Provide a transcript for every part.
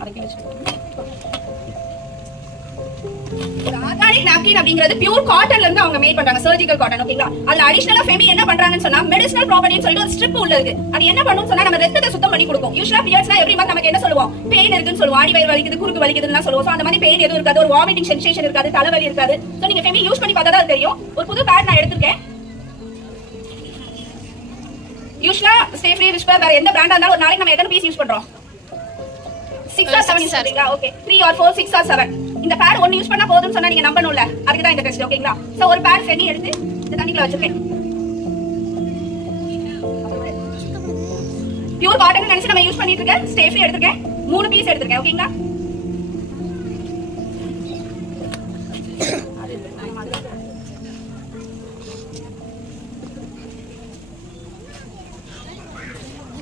Organic napkin அப்படிங்கிறது pure காட்டன்ல இருந்து அவங்க மேட் பண்றாங்க, சர்ஜிக்கல் காட்டன். ஓகேங்களா? அதுல அடிஷனலா ஃபெமி என்ன பண்றாங்கன்னு சொன்னா மெடிசினல் ப்ராப்பர்ட்டின்னு சொல்லிட்டு ஒரு ஸ்ட்ரிப் உள்ள இருக்கு. அது என்ன பண்ணும் சொன்னா நம்ம ரத்தத்தை சுத்தம் பண்ணி கொடுக்கும். யூசுவலா பீரியட்ஸ்னா எவ்ரி மந்த் நமக்கு என்ன சொல்லுவோம், பெயின் இருக்குன்னு சொல்லுவோம், அடி வயிறு வலிக்குது, குறுக்கு வலிக்குதுன்னு சொல்லுவோம். சோ அந்த மாதிரி பெயின் எதுவும் இருக்காது, ஒரு வாமிட்டிங் சென்சேஷன் இருக்காது, தலைவலி இருக்காது. சோ நீங்க ஃபெமி யூஸ் பண்ணி பார்த்தா தான் தெரியும். ஒரு புது பேட் நான் எடுத்துர்க்கேன். யூசுவலா ஸ்டே ஃப்ரீ, விஸ்பர், வேற எந்த பிராண்டா இருந்தாலும் ஒரு நாளைக்கு நம்ம எத்தனை பீஸ் யூஸ் பண்றோம்? 6 or 7 சரிங்களா? Okay, 3 or 4, 6 or 7. இந்த பேட் ஒன்னு யூஸ் பண்ணா போதும்னு சொன்னா நீங்க நம்பணும்ல, அதுக்கு தான் இந்த டெஸ்ட். ஓகேங்களா? சோ ஒரு பேட் ஃபெமி எடுத்து இந்த தண்ணிக்குள்ள வச்சிருக்கேன். பியூர் காட்டன் நினைச்சு நம்ம யூஸ் பண்ணிட்டு இருக்கேன். ஸ்டே ஃப்ரீ எடுத்துர்க்கேன், 3 பீஸ் எடுத்துர்க்கேன். ஓகேங்களா?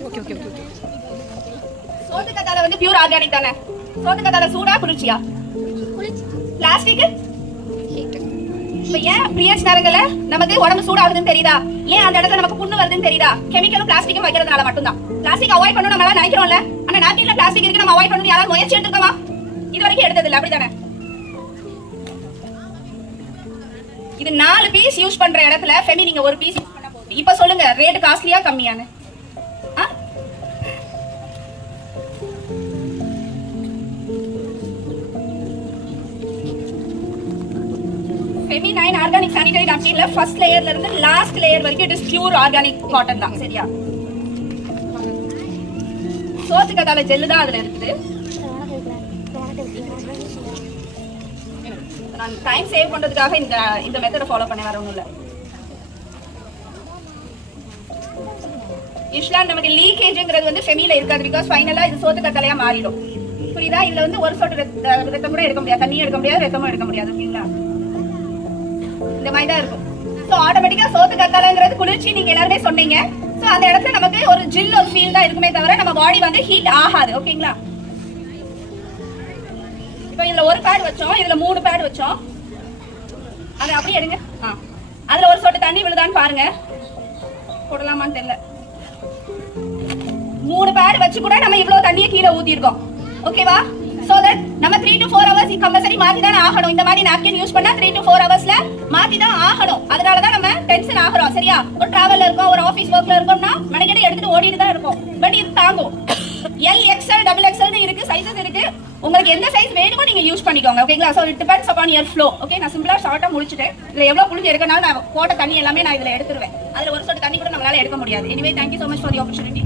Okay okay okay. சோத்து கத்தால வந்து பியூர் ஆர்கானிக் தானே. சோத்து கத்தால சூடா குளிர்ச்சியா? பிளாஸ்டிக் இப்ப ஏன் பீரியட்ஸ் நேரங்கள்ல நமக்கு உடம்பு சூடாகுதுன்னு தெரியுதா? ஏன் அந்த இடத்துல நமக்கு புண்ணு வருதுன்னு தெரியுதா? கெமிக்கலும் பிளாஸ்டிக்கும் வைக்கிறதுனால மட்டும்தான். பிளாஸ்டிக் அவாய்ட் பண்ணணும் நம்மளால நினைக்கிறோம்ல, ஆனா நாப்கின்ல பிளாஸ்டிக் இருக்கு, நம்ம அவாய்ட் பண்ணணும் யாராவது முயற்சி எடுத்துக்கோமா? இது வரைக்கும் எடுத்தது இல்ல, அப்படிதானே? இது 4 பீஸ் யூஸ் பண்ற இடத்துல ஃபெமி நீங்க ஒரு பீஸ் யூஸ் பண்ண போகுது. இப்ப சொல்லுங்க, ரேட் காஸ்ட்லியா கம்மியான? ஃபெமி 9 ஆர்கானிக் சானிட்டரி நாப்கின்ல ஃபர்ஸ்ட் லேயர்ல இருந்து லாஸ்ட் லேயர் வரைக்கும் it is pure organic cotton தான். சரியா? சோத்து கத்தால ஜெல்லு தான் அதுல இருக்குது. நான் டைம் சேவ் பண்றதுக்காக இந்த மெத்தட ஃபாலோ பண்ண வர ஒண்ணும் இல்ல. யூசுவலா நமக்கு லீக்கேஜ்ங்கிறது வந்து ஃபெமில இருக்காது, பிகாஸ் ஃபைனலா இது சோத்து கத்தாலையா மாறிடும். புரியுதா? இதுல வந்து ஒரு சொட்டு ரத்தம் கூட எடுக்க முடியாது, தண்ணியும் எடுக்க முடியாது, ரத்தமும் எடுக்க முடியாது. ஓகேங்களா? இந்த மாதிரி தான் இருக்கும். சோ ஆட்டோமேட்டிக்கா சோத்து கத்தாலங்கிறது குளிர்ச்சி நீங்க எல்லாருமே சொன்னீங்க. சோ அந்த இடத்துல நமக்கு ஒரு ஜில் ஒரு ஃபீல் தான் இருக்குமே தவிர நம்ம பாடி வந்து ஹீட் ஆகாது. ஓகேங்களா? இப்போ இதுல ஒரு பேட் வச்சோம், இதுல 3 பேட் வச்சோம். அது அப்படியே எடுங்க. அதுல ஒரு சொட்டு தண்ணி விழுதான்னு பாருங்க. போடலாமான்னு தெரியல. 3 பேட் வச்சு கூட நம்ம இவ்வளவு தண்ணியை கீழே ஊத்தி இருக்கோம். ஓகேவா? so that நம்ம 3 to 4 hours கம்பல்சரி மாத்தி தான் ஆகணும். இந்த மாதிரி napkin யூஸ் பண்ணா 3 to 4 hours மாத்தி தான் ஆகணும். அதனால தான் நம்ம டென்ஷன் ஆகுறோம். சரியா? ஒரு டிராவல்ல இருக்கோம், ஒரு ஆபீஸ் வர்க்ல இருக்கோம்னா மணிக்கடி எடுத்துட்டு ஓடிட்டு தான் இருக்கும். பட் இது தாங்கும். L, XL, XXL னு இருக்கு, சைஸஸ் இருக்கு. உங்களுக்கு எந்த சைஸ் வேணுமோ நீங்க யூஸ் பண்ணிக்கோங்க. ஓகேங்களா? so it depends upon your flow. Okay, நான் சிம்பிளா ஷார்ட்டா முடிச்சிட்டேன். இதுல எவ்வளவு புளிஞ்சு எடுக்கனால நான் போட்ட தண்ணி எல்லாமே நான் இதுல எடுத்துருவேன். அதுல ஒரு சொட்டு தண்ணி கூட நம்மளால எடுக்க முடியாது. anyway, thank you so much for the opportunity.